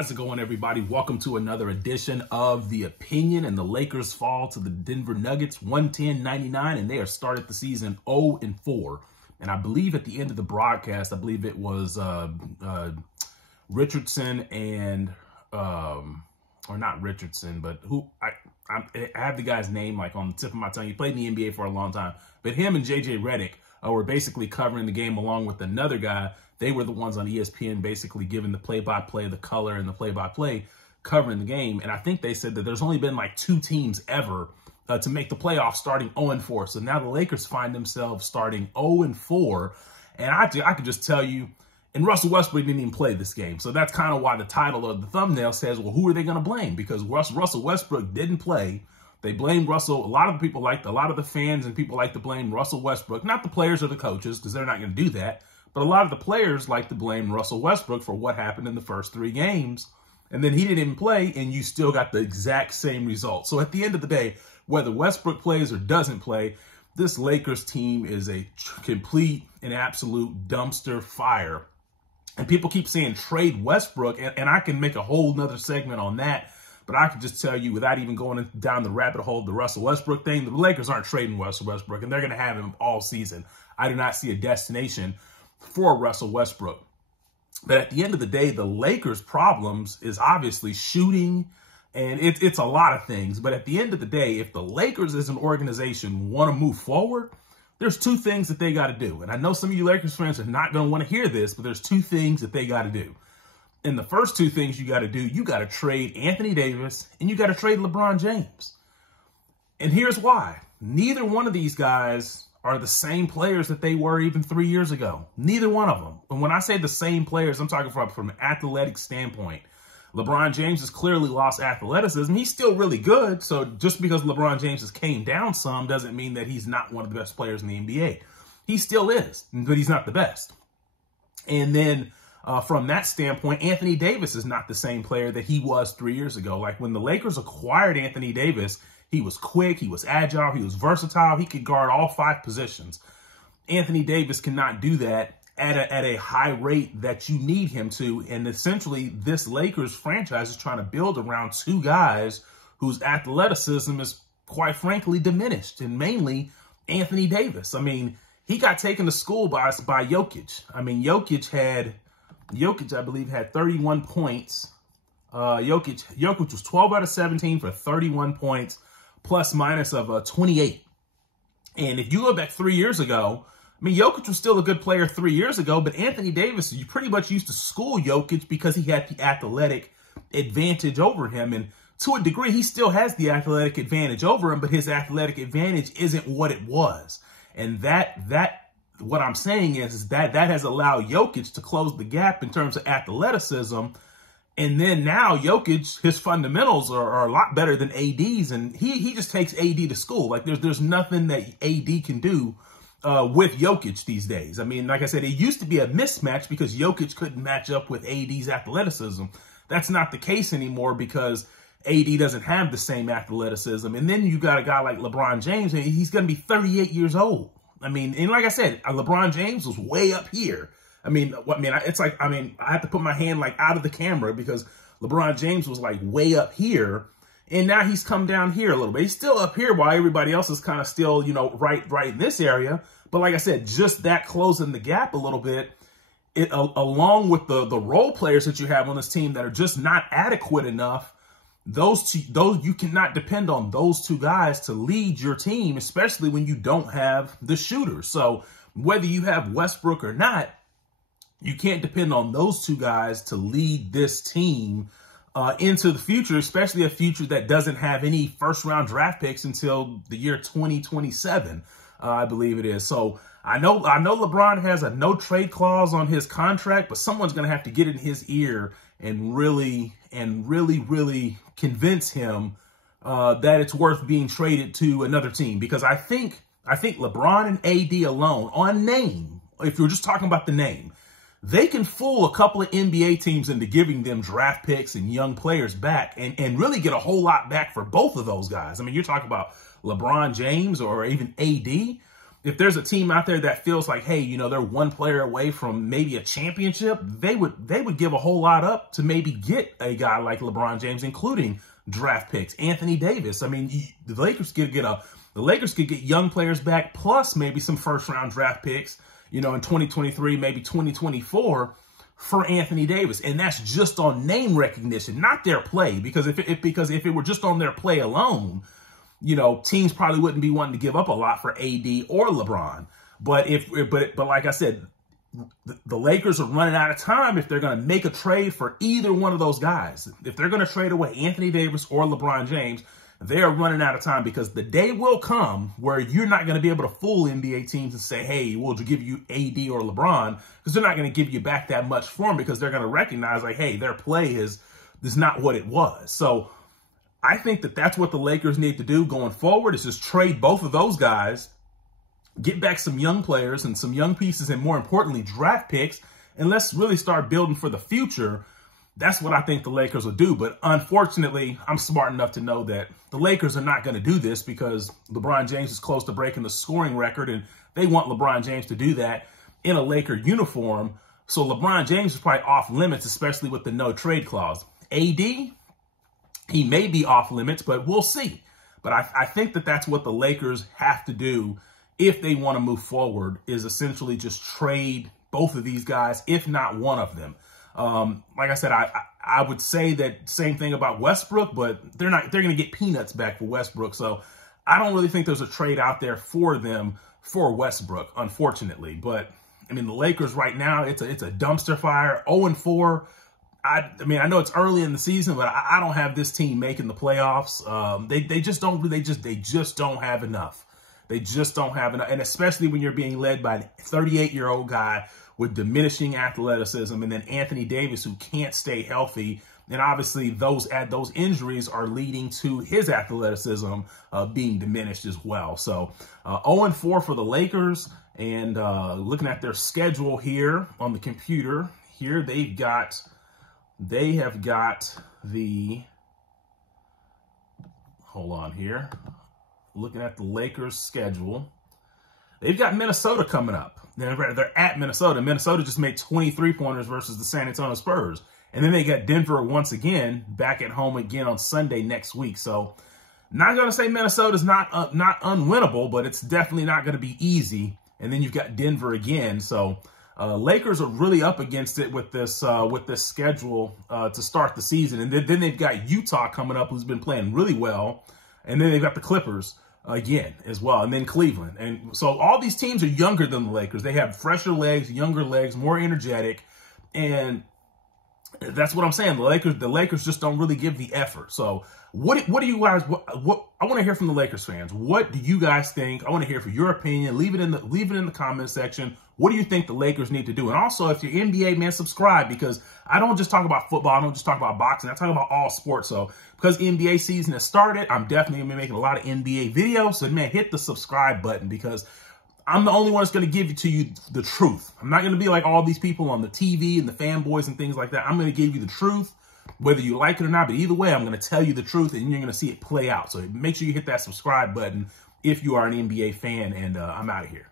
How's it going, everybody? Welcome to another edition of The Opinion. And the Lakers fall to the Denver Nuggets 110-99, and they are started the season 0-4. And I believe at the end of the broadcast, I believe it was Richardson and, or not Richardson, but who, I have the guy's name like on the tip of my tongue. He played in the NBA for a long time. But him and J.J. Redick were basically covering the game along with another guy. They were the ones on ESPN basically giving the play-by-play, the color, and the play-by-play covering the game. And I think they said that there's only been like 2 teams ever to make the playoffs starting 0-4. So now the Lakers find themselves starting 0-4. And I could just tell you, and Russell Westbrook didn't even play this game. So that's kind of why the title of the thumbnail says, well, who are they going to blame? Because Russell Westbrook didn't play. They blame Russell. A lot of the people a lot of the fans and people like to blame Russell Westbrook, not the players or the coaches, because they're not going to do that. But a lot of the players like to blame Russell Westbrook for what happened in the first 3 games. And then he didn't even play, and you still got the exact same result. So at the end of the day, whether Westbrook plays or doesn't play, this Lakers team is a complete and absolute dumpster fire. And people keep saying trade Westbrook, and I can make a whole nother segment on that. But I can just tell you, without even going down the rabbit hole of the Russell Westbrook thing, the Lakers aren't trading Russell Westbrook, and they're going to have him all season. I do not see a destination for Russell Westbrook. But at the end of the day, the Lakers' problems is obviously shooting, and it's a lot of things. But at the end of the day, if the Lakers as an organization want to move forward, there's 2 things that they got to do. And I know some of you Lakers fans are not going to want to hear this, but there's 2 things that they got to do. And the first 2 things you got to do, you got to trade Anthony Davis and you got to trade LeBron James. And here's why. Neither one of these guys are the same players that they were even 3 years ago. Neither one of them. And when I say the same players, I'm talking from an athletic standpoint. LeBron James has clearly lost athleticism. He's still really good. So just because LeBron James has came down some doesn't mean that he's not one of the best players in the NBA. He still is, but he's not the best. And then from that standpoint, Anthony Davis is not the same player that he was 3 years ago. Like when the Lakers acquired Anthony Davis, he was quick, he was agile, he was versatile, he could guard all 5 positions. Anthony Davis cannot do that at a high rate that you need him to. And essentially, this Lakers franchise is trying to build around 2 guys whose athleticism is, quite frankly, diminished, and mainly Anthony Davis. I mean, he got taken to school by Jokic. I mean, Jokic, I believe, had 31 points. Jokic was 12 out of 17 for 31 points, plus minus of 28. And if you go back 3 years ago, I mean, Jokic was still a good player 3 years ago, but Anthony Davis, you pretty much used to school Jokic because he had the athletic advantage over him. And to a degree, he still has the athletic advantage over him, but his athletic advantage isn't what it was. And what I'm saying is that has allowed Jokic to close the gap in terms of athleticism. And then now Jokic, his fundamentals are a lot better than AD's, and he just takes AD to school. Like there's nothing that AD can do with Jokic these days. I mean, like I said, it used to be a mismatch because Jokic couldn't match up with AD's athleticism. That's not the case anymore because AD doesn't have the same athleticism. And then you got a guy like LeBron James, and he's going to be 38 years old. I mean, and like I said, LeBron James was way up here. I have to put my hand like out of the camera because LeBron James was like way up here. And now he's come down here a little bit. He's still up here while everybody else is kind of still, right in this area. But like I said, just that closing the gap a little bit, along with the role players that you have on this team that are just not adequate enough, those you cannot depend on those 2 guys to lead your team, especially when you don't have the shooters. So whether you have Westbrook or not, you can't depend on those 2 guys to lead this team into the future, especially a future that doesn't have any first-round draft picks until the year 2027, I believe it is. So I know LeBron has a no-trade clause on his contract, but someone's going to have to get in his ear and really convince him that it's worth being traded to another team. Because I think LeBron and AD alone, on name, if you're just talking about the name, they can fool a couple of NBA teams into giving them draft picks and young players back and really get a whole lot back for both of those guys. I mean, you're talking about LeBron James or even AD. if there's a team out there that feels like, hey, you know, they're one player away from maybe a championship, they would give a whole lot up to maybe get a guy like LeBron James, including draft picks, Anthony Davis. I mean, the Lakers could get young players back, plus maybe some first-round draft picks, you know, in 2023, maybe 2024 for Anthony Davis. And that's just on name recognition, not their play. Because if it were just on their play alone, you know, teams probably wouldn't be wanting to give up a lot for AD or LeBron. But like I said, the Lakers are running out of time if they're going to make a trade for either one of those guys. If they're going to trade away Anthony Davis or LeBron James, they are running out of time, because the day will come where you're not going to be able to fool NBA teams and say, hey, we'll give you AD or LeBron, because they're not going to give you back that much for them, because they're going to recognize, like, hey, their play is not what it was. So I think that that's what the Lakers need to do going forward, is just trade both of those guys, get back some young players and some young pieces, and more importantly, draft picks, and let's really start building for the future. That's what I think the Lakers will do. But unfortunately, I'm smart enough to know that the Lakers are not going to do this, because LeBron James is close to breaking the scoring record, and they want LeBron James to do that in a Laker uniform. So LeBron James is probably off limits, especially with the no trade clause. AD, he may be off limits, but we'll see. But I think that that's what the Lakers have to do if they want to move forward, is essentially just trade both of these guys, if not one of them. Like I said, I would say that same thing about Westbrook, but they're going to get peanuts back for Westbrook. So I don't really think there's a trade out there for them for Westbrook, unfortunately. But I mean, the Lakers right now, it's a dumpster fire, 0-4. I mean, I know it's early in the season, but I don't have this team making the playoffs. They just don't have enough. They just don't have enough. And especially when you're being led by a 38-year-old guy with diminishing athleticism, and then Anthony Davis, who can't stay healthy. And obviously those injuries are leading to his athleticism being diminished as well. So 0-4 for the Lakers. And looking at their schedule here on the computer, here they have got the, hold on here. Looking at the Lakers schedule, they've got Minnesota coming up. They're at Minnesota. Minnesota just made 23-pointers versus the San Antonio Spurs. And then they got Denver once again, back at home again on Sunday next week. So not going to say Minnesota's not unwinnable, but it's definitely not going to be easy. And then you've got Denver again. So Lakers are really up against it with this schedule to start the season. And then they've got Utah coming up, who's been playing really well. And then they've got the Clippers again as well, and then Cleveland. And so all these teams are younger than the Lakers. They have fresher legs, younger legs, more energetic, and that's what I'm saying. The Lakers just don't really give the effort. So what do you guys, what I want to hear from the Lakers fans. What do you guys think? I want to hear for your opinion. Leave it in the comment section. What do you think the Lakers need to do? And also, if you're NBA, man, subscribe, because I don't just talk about football. I don't just talk about boxing. I talk about all sports. So because NBA season has started, I'm definitely going to be making a lot of NBA videos. So, man, hit the subscribe button, because I'm the only one that's going to give to you the truth. I'm not going to be like all these people on the TV and the fanboys and things like that. I'm going to give you the truth, whether you like it or not. But either way, I'm going to tell you the truth, and you're going to see it play out. So make sure you hit that subscribe button if you are an NBA fan, and I'm out of here.